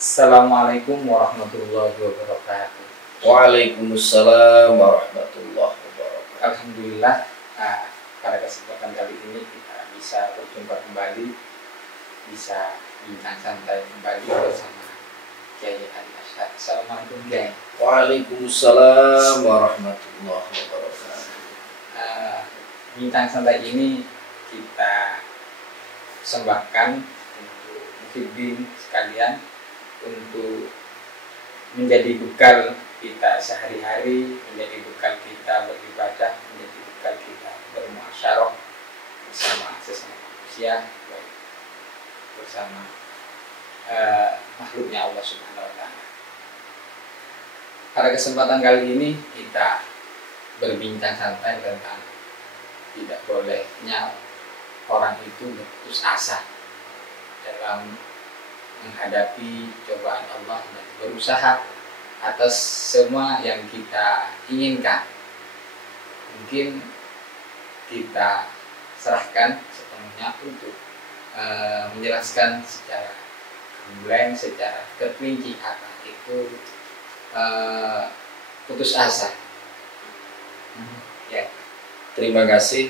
Assalamualaikum warahmatullahi wabarakatuh. Waalaikumsalam warahmatullahi wabarakatuh. Alhamdulillah, pada kesempatan kali ini kita bisa berjumpa kembali, bisa bincang santai kembali bersama Kiai Ali Asyad. Assalamualaikum Kiai. Waalaikumsalam warahmatullahi wabarakatuh. Bincang santai ini kita persembahkan untuk muhibbin sekalian, untuk menjadi bekal kita sehari-hari, menjadi bekal kita beribadah, menjadi bekal kita bermuasyarah bersama sesama manusia, baik bersama makhluknya Allah Subhanahu wa Ta'ala. Pada kesempatan kali ini kita berbincang santai tentang tidak bolehnya orang itu berputus asa dalam menghadapi cobaan Allah dan berusaha atas semua yang kita inginkan. Mungkin kita serahkan sepenuhnya untuk menjelaskan secara gamblang, secara terperinci apa itu putus asa. Ya. Terima kasih.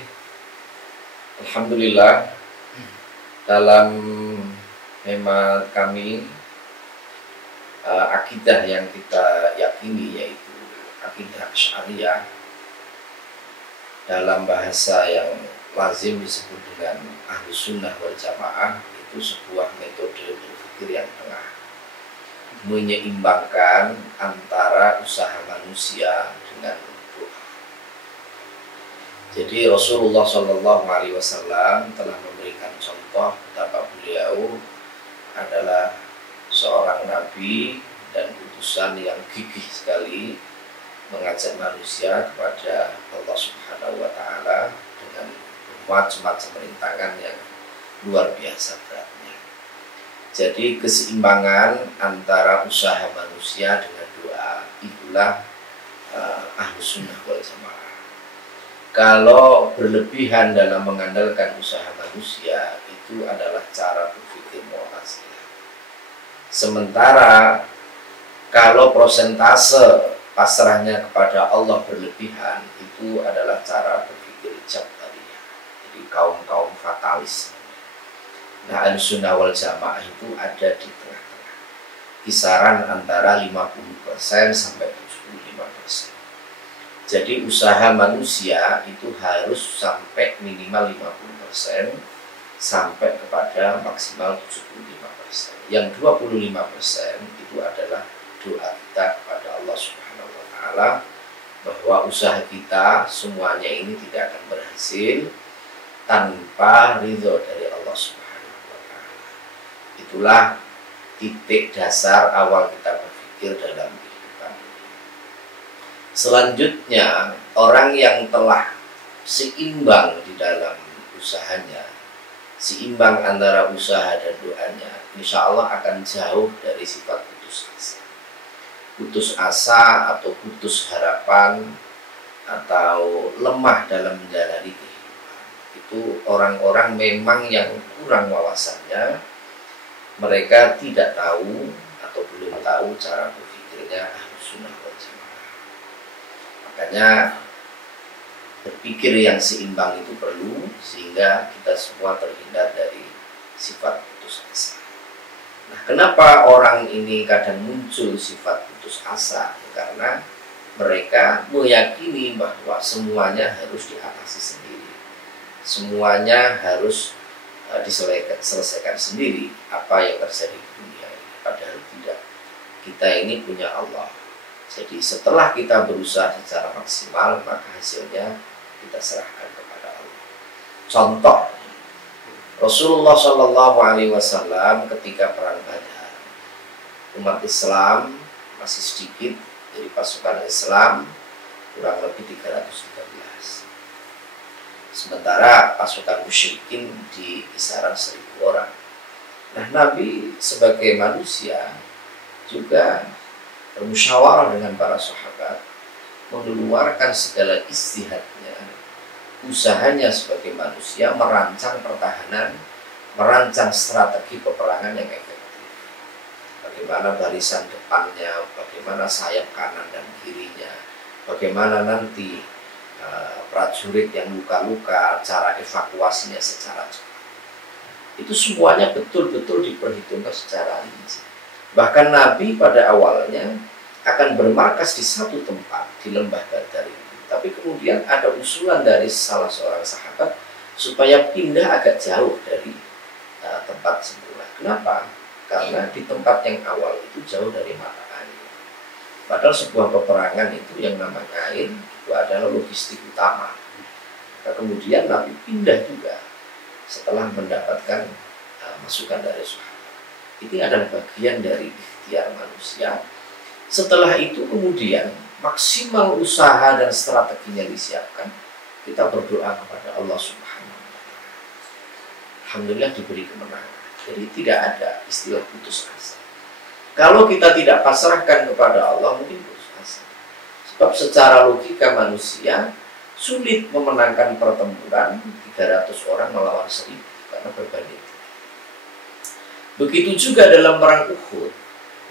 Alhamdulillah, dalam hemat kami, akidah yang kita yakini yaitu akidah Asy'ariyah, dalam bahasa yang lazim disebut dengan Ahlus Sunnah wal Jamaah, itu sebuah metode berpikir yang tengah, menyeimbangkan antara usaha manusia dengan doa. Jadi Rasulullah SAW telah memberikan contoh betapa beliau adalah seorang nabi dan utusan yang gigih sekali mengajak manusia kepada Allah Subhanahu wa Ta'ala dengan macam-macam rintangan yang luar biasa beratnya. Jadi keseimbangan antara usaha manusia dengan doa itulah Ahlus Sunnah wal Jamaah. Kalau berlebihan dalam mengandalkan usaha manusia, itu adalah cara berpikir mu'tazilah. Sementara kalau prosentase pasrahnya kepada Allah berlebihan, itu adalah cara berpikir Jabariyah, jadi kaum-kaum fatalis. Nah, Ahlussunnah wal Jamaah itu ada di tengah-tengah, kisaran antara 50% sampai 75%. Jadi usaha manusia itu harus sampai minimal 50% sampai kepada maksimal 75%. Yang 25% itu adalah doa kita kepada Allah Subhanahu wa Ta'ala, bahwa usaha kita semuanya ini tidak akan berhasil tanpa ridho dari Allah Subhanahu wa Ta'ala. Itulah titik dasar awal kita berpikir dalam kehidupan ini. Selanjutnya, orang yang telah seimbang di dalam usahanya, seimbang antara usaha dan doanya, insya Allah akan jauh dari sifat putus asa. Putus asa atau putus harapan atau lemah dalam menjalani kehidupan, itu orang-orang memang yang kurang wawasannya. Mereka tidak tahu atau belum tahu cara berpikirnya Ahlus Sunnah wal Jamaah. Makanya berpikir yang seimbang itu perlu, sehingga kita semua terhindar dari sifat putus asa. Nah, kenapa orang ini kadang muncul sifat putus asa? Karena mereka meyakini bahwa semuanya harus diatasi sendiri, semuanya harus diselesaikan sendiri apa yang terjadi di dunia ini. Padahal tidak, kita ini punya Allah. Jadi setelah kita berusaha secara maksimal, maka hasilnya kita serahkan kepada Allah. Contoh, Rasulullah SAW ketika perang Badar, umat Islam masih sedikit, dari pasukan Islam kurang lebih 313. Sementara pasukan musyrikin di kisaran 1000 orang. Nah, Nabi sebagai manusia juga bermusyawarah dengan para sahabat, mengeluarkan segala istihadnya, usahanya sebagai manusia, merancang pertahanan, merancang strategi peperangan yang efektif. bagaimana barisan depannya, bagaimana sayap kanan dan kirinya, bagaimana nanti prajurit yang luka-luka, cara evakuasinya secara cepat. Itu semuanya betul-betul diperhitungkan secara rinci. Bahkan Nabi pada awalnya akan bermarkas di satu tempat di lembah Badar itu. Tapi kemudian ada usulan dari salah seorang sahabat supaya pindah agak jauh dari tempat semula. Kenapa? Karena di tempat yang awal itu jauh dari mata air. Padahal sebuah peperangan itu yang namanya air itu adalah logistik utama. Nah, kemudian Nabi pindah juga setelah mendapatkan masukan dari sahabat. Ini adalah bagian dari ikhtiar manusia. Setelah itu kemudian maksimal usaha dan strateginya disiapkan. Kita berdoa kepada Allah Subhanahu wa Ta'ala. Alhamdulillah diberi kemenangan. Jadi tidak ada istilah putus asa. Kalau kita tidak pasrahkan kepada Allah, mungkin putus asa. Sebab secara logika manusia sulit memenangkan pertempuran 300 orang melawan 1000 karena berbanding. Begitu juga dalam perang Uhud,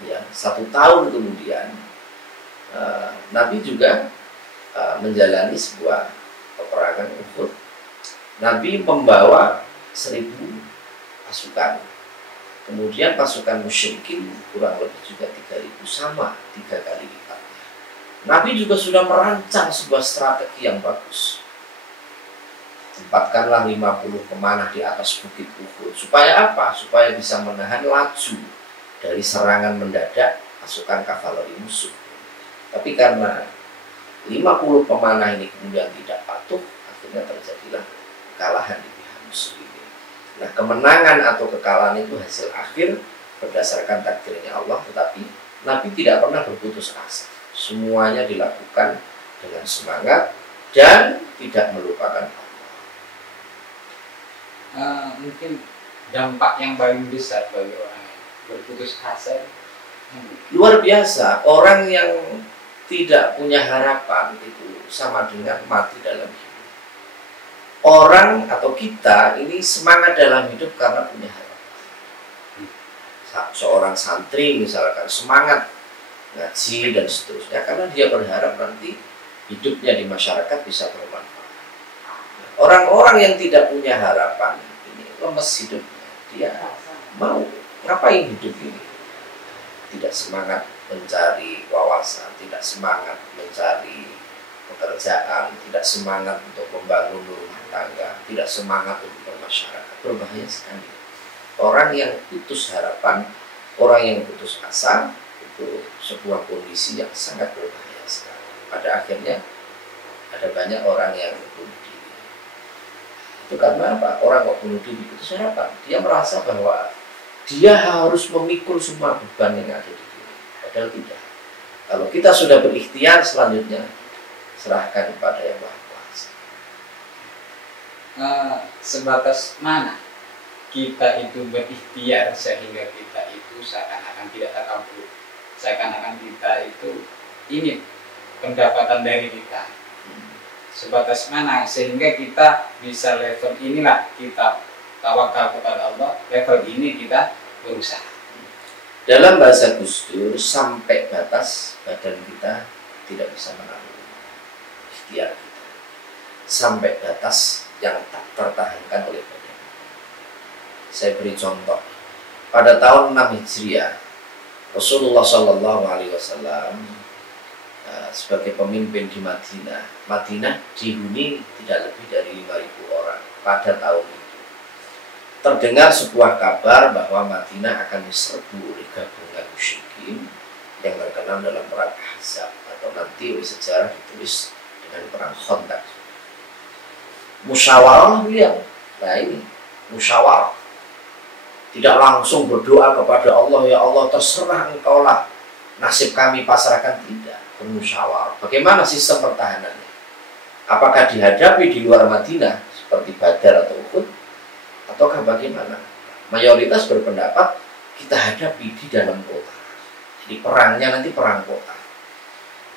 ya, 1 tahun kemudian Nabi juga menjalani sebuah peperangan Uhud. Nabi membawa 1000 pasukan. Kemudian pasukan musyrikin kurang lebih juga 3000, sama 3 kali lipatnya. Nabi juga sudah merancang sebuah strategi yang bagus. Tempatkanlah 50 pemanah di atas bukit Uhud. Supaya apa? Supaya bisa menahan laju dari serangan mendadak pasukan kavaleri musuh. Tapi karena 50 pemanah ini kemudian tidak patuh, akhirnya terjadilah kekalahan di pihak musuh ini. Nah, kemenangan atau kekalahan itu hasil akhir berdasarkan takdirnya Allah, tetapi Nabi tidak pernah berputus asa. Semuanya dilakukan dengan semangat dan tidak melupakan Allah. Mungkin dampak yang paling besar bagi orang yang berputus asa luar biasa. Orang yang tidak punya harapan itu sama dengan mati dalam hidup. Orang atau kita ini semangat dalam hidup karena punya harapan. Seorang santri misalkan semangat ngaji dan seterusnya karena dia berharap nanti hidupnya di masyarakat bisa bermanfaat. Orang-orang yang tidak punya harapan ini lemes hidupnya. Dia mau ngapain hidup ini? Tidak semangat mencari wawasan, tidak semangat mencari pekerjaan, tidak semangat untuk membangun rumah tangga, tidak semangat untuk bermasyarakat. Berbahaya sekali. Orang yang putus harapan, orang yang putus asa, itu sebuah kondisi yang sangat berbahaya sekali. Pada akhirnya ada banyak orang yang bunuh diri. Itu karena apa? Orang kok bunuh diri itu harapan. Dia merasa bahwa dia harus memikul semua beban yang ada di diri. Padahal tidak. Kalau kita sudah berikhtiar, selanjutnya serahkan kepada Yang Maha Kuasa. Sebatas mana kita itu berikhtiar sehingga kita itu seakan-akan tidak takabur, seakan-akan kita itu ini pendapatan dari kita. Sebatas mana sehingga kita bisa level inilah kita tawakal kepada Allah, level ini kita berusaha. Dalam bahasa Gus Dur, sampai batas badan kita tidak bisa menanggung ikhtiar kita. Sampai batas yang tak tertahankan oleh badan. Saya beri contoh. Pada tahun 6 Hijriah, Rasulullah SAW sebagai pemimpin di Madinah. Madinah dihuni tidak lebih dari 5.000 orang pada tahun itu. Terdengar sebuah kabar bahwa Madinah akan diserbu oleh gabungan musyrikin yang terkenal dalam perang Ahzab, atau nanti oleh sejarah ditulis dengan perang Khandaq. Musyawarah beliau. Nah ini musyawarah. Tidak langsung berdoa kepada Allah, ya Allah terserah engkaulah, nasib kami pasrahkan, tidak. Bermusyawarah. Bagaimana sistem pertahanannya? Apakah dihadapi di luar Madinah seperti Badar atau Uhud, ataukah bagaimana? Mayoritas berpendapat kita hadapi di dalam kota. Jadi perangnya nanti perang kota.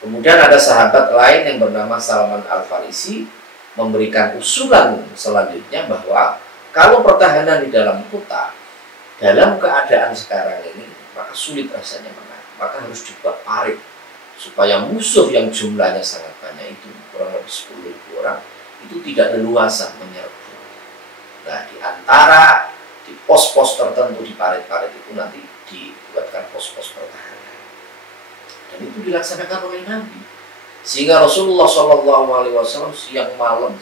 Kemudian ada sahabat lain yang bernama Salman Al-Farisi memberikan usulan selanjutnya bahwa kalau pertahanan di dalam kota, dalam keadaan sekarang ini, maka sulit rasanya menang. Maka harus dibuat parit supaya musuh yang jumlahnya sangat banyak itu kurang lebih 10.000 orang itu tidak leluasa menyerbu. Nah, di antara di pos-pos tertentu di parit-parit itu nanti dibuatkan pos-pos pertahanan. Dan itu dilaksanakan oleh Nabi. Sehingga Rasulullah SAW siang malam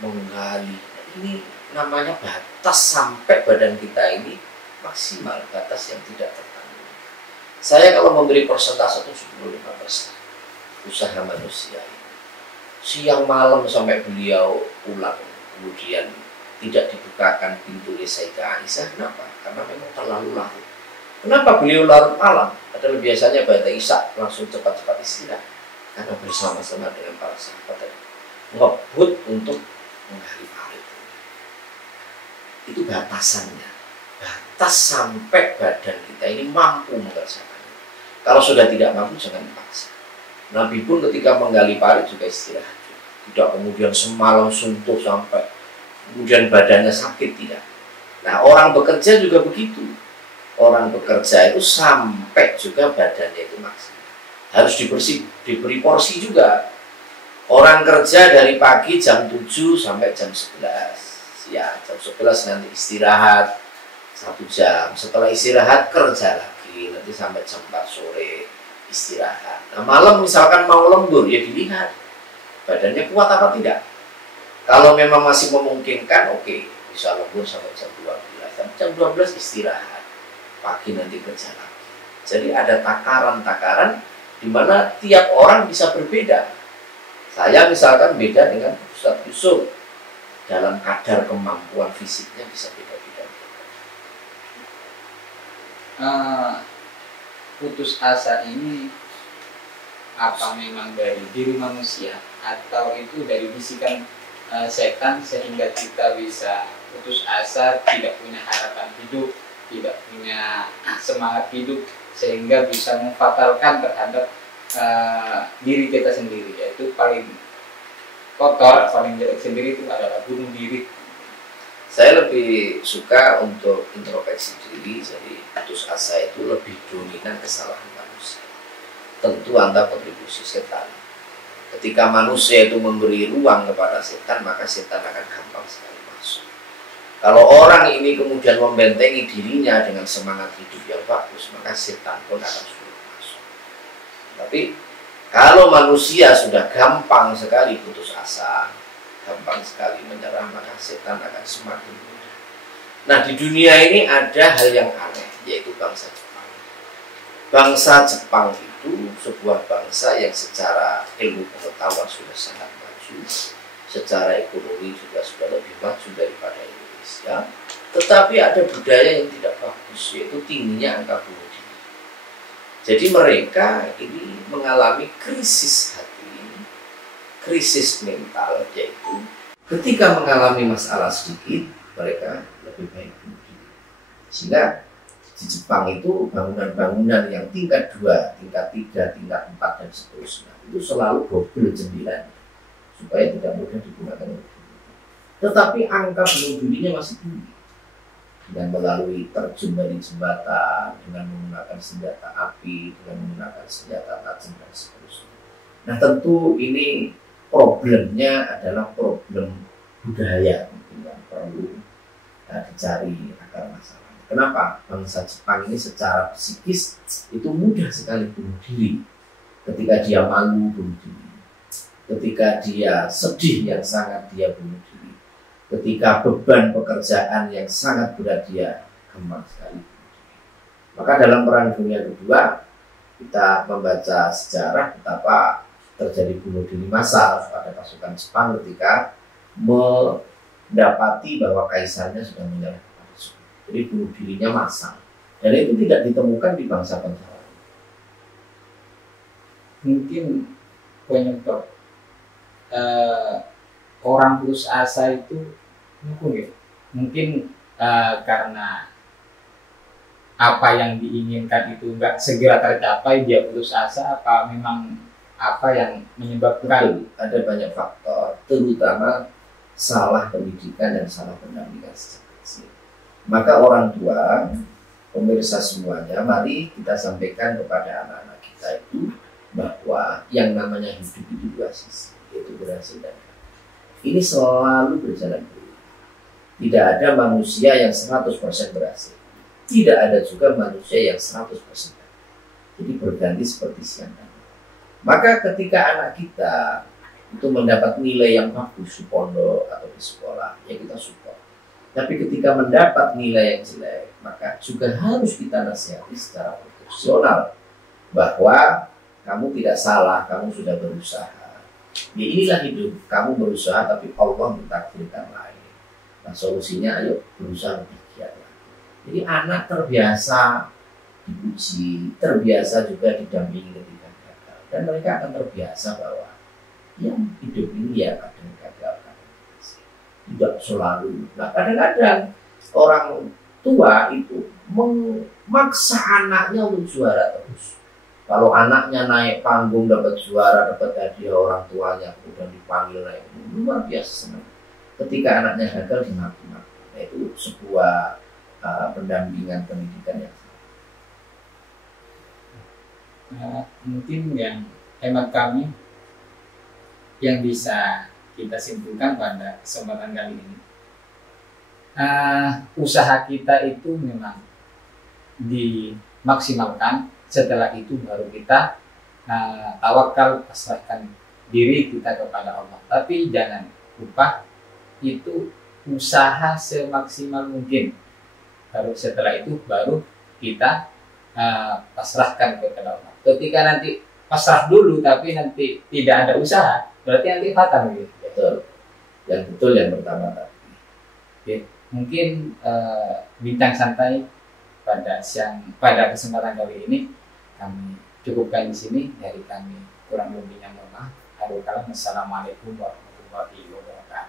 menggali. Ini namanya batas sampai badan kita ini maksimal, batas yang tidak tertanggung. Saya kalau memberi persentase itu 10-15% usaha manusia ini. Siang malam sampai beliau pulang, kemudian tidak dibukakan pintu Sayyidah Aisyah. Kenapa? Karena memang terlalu larut. Kenapa beliau larut malam? Padahal biasanya pada Isya langsung cepat-cepat istirahat. Karena bersama-sama dengan para sahabat tadi ngebut untuk menggali parit. Itu batasannya. Batas sampai badan kita ini mampu mengerjakannya. Kalau sudah tidak mampu jangan dipaksa. Nabi pun ketika menggali parit juga istirahat. Tidak kemudian semalam suntuk sampai kemudian badannya sakit, tidak. Nah, orang bekerja juga begitu. Orang bekerja itu sampai juga badannya itu maksimal. Harus diberi porsi juga. Orang kerja dari pagi jam 7 sampai jam 11. Ya, jam 11 nanti istirahat 1 jam. Setelah istirahat kerja lagi, nanti sampai jam 4 sore istirahat. Nah, malam misalkan mau lembur, ya dilihat badannya kuat apa tidak. Kalau memang masih memungkinkan, oke, bisa lembur sampai jam 12. Tapi jam 12 istirahat. Pagi nanti kerja lagi. Jadi ada takaran-takaran di mana tiap orang bisa berbeda. Saya misalkan beda dengan Ustadz Yusuf. Dalam kadar kemampuan fisiknya bisa beda-beda. Putus asa ini apa memang dari diri manusia atau itu dari bisikan setan sehingga kita bisa putus asa, tidak punya harapan hidup, tidak punya semangat hidup, sehingga bisa memfatalkan terhadap diri kita sendiri, yaitu paling kotor, paling jelek sendiri itu adalah bunuh diri. Saya lebih suka untuk introspeksi diri, jadi putus asa itu lebih dominan kesalahan manusia. Tentu Anda kontribusi setan. Ketika manusia itu memberi ruang kepada setan, maka setan akan gampang sekali masuk. Kalau orang ini kemudian membentengi dirinya dengan semangat hidup yang bagus, maka setan pun akan sulit masuk. Tapi kalau manusia sudah gampang sekali putus asa, gampang sekali menyerah, maka setan akan semakin mudah. Nah, di dunia ini ada hal yang aneh, yaitu bangsa Jepang. Bangsa Jepang itu sebuah bangsa yang secara ilmu pengetahuan sudah sangat maju, secara ekonomi juga sudah lebih maju daripada Indonesia. Tetapi ada budaya yang tidak bagus, yaitu tingginya angka bunuh diri. Jadi mereka ini mengalami krisis hati, krisis mental, yaitu ketika mengalami masalah sedikit, mereka lebih baik bunuh diri. Sehingga di Jepang itu bangunan-bangunan yang tingkat 2, tingkat 3, tingkat 4 dan seterusnya itu selalu double jendela supaya tidak mudah digunakan. Tetapi angka bunuh dirinya masih tinggi dengan melalui terjun dari jembatan, dengan menggunakan senjata api, dengan menggunakan senjata tajam dan seterusnya. Nah, tentu ini problemnya adalah problem budaya yang perlu dicari akar masalah. Kenapa bangsa Jepang ini secara psikis itu mudah sekali bunuh diri. Ketika dia malu, bunuh diri. Ketika dia sedih yang sangat, dia bunuh diri. Ketika beban pekerjaan yang sangat berat, dia gampang sekali bunuh diri. Maka dalam Perang Dunia Kedua kita membaca sejarah betapa terjadi bunuh diri massal pada pasukan Jepang ketika mendapati bahwa kaisarnya sudah menyerah. Jadi bunuh dirinya massal. Dan itu tidak ditemukan di bangsa-bangsa lain. Mungkin penyebab orang putus asa itu mungkin karena apa yang diinginkan itu nggak segera tercapai, dia putus asa, apa memang apa yang menyebabkan? Ada banyak faktor, terutama salah pendidikan dan salah pendampingan sejak kecil. Maka orang tua pemirsa semuanya, mari kita sampaikan kepada anak-anak kita itu bahwa yang namanya hidup itu dua sisi, yaitu berhasil dan gagal. Ini selalu berjalan beriring. Tidak ada manusia yang 100% berhasil. Tidak ada juga manusia yang 100% gagal. Jadi berganti seperti siang dan malam. Maka ketika anak kita itu mendapat nilai yang bagus di pondok atau di sekolah, ya kita support. Tapi ketika mendapat nilai yang jelek, maka juga harus kita nasihati secara profesional bahwa kamu tidak salah, kamu sudah berusaha. Ya inilah hidup, kamu berusaha tapi Allah mentakdirkan lain. Nah solusinya ayo berusaha lebih giat lagi. Jadi anak terbiasa dipuji, terbiasa juga didampingi ketika gagal. Dan mereka akan terbiasa bahwa yang hidup ini ya kadang gagal, kadang berhasil. Tidak selalu. Nah kadang-kadang orang tua itu memaksa anaknya untuk juara terus. Kalau anaknya naik panggung dapat juara, dapat hadiah orang tuanya, kemudian dipanggil naik, luar biasa senang. Ketika anaknya gagal dimaki-maki, nah, itu sebuah pendampingan pendidikan yang mungkin yang hemat kami yang bisa kita simpulkan pada kesempatan kali ini, usaha kita itu memang dimaksimalkan. Setelah itu baru kita tawakal, pasrahkan diri kita kepada Allah. Tapi jangan lupa itu usaha semaksimal mungkin. Baru setelah itu baru kita pasrahkan kepada Allah. Ketika nanti pasrah dulu tapi nanti tidak ada usaha, berarti nanti fatal gitu. betul. Yang betul yang pertama tadi. Oke. Mungkin bincang santai pada kesempatan kali ini kami cukupkan di sini. Dari kami kurang lebihnya mohon maaf. Assalamualaikum warahmatullahi wabarakatuh.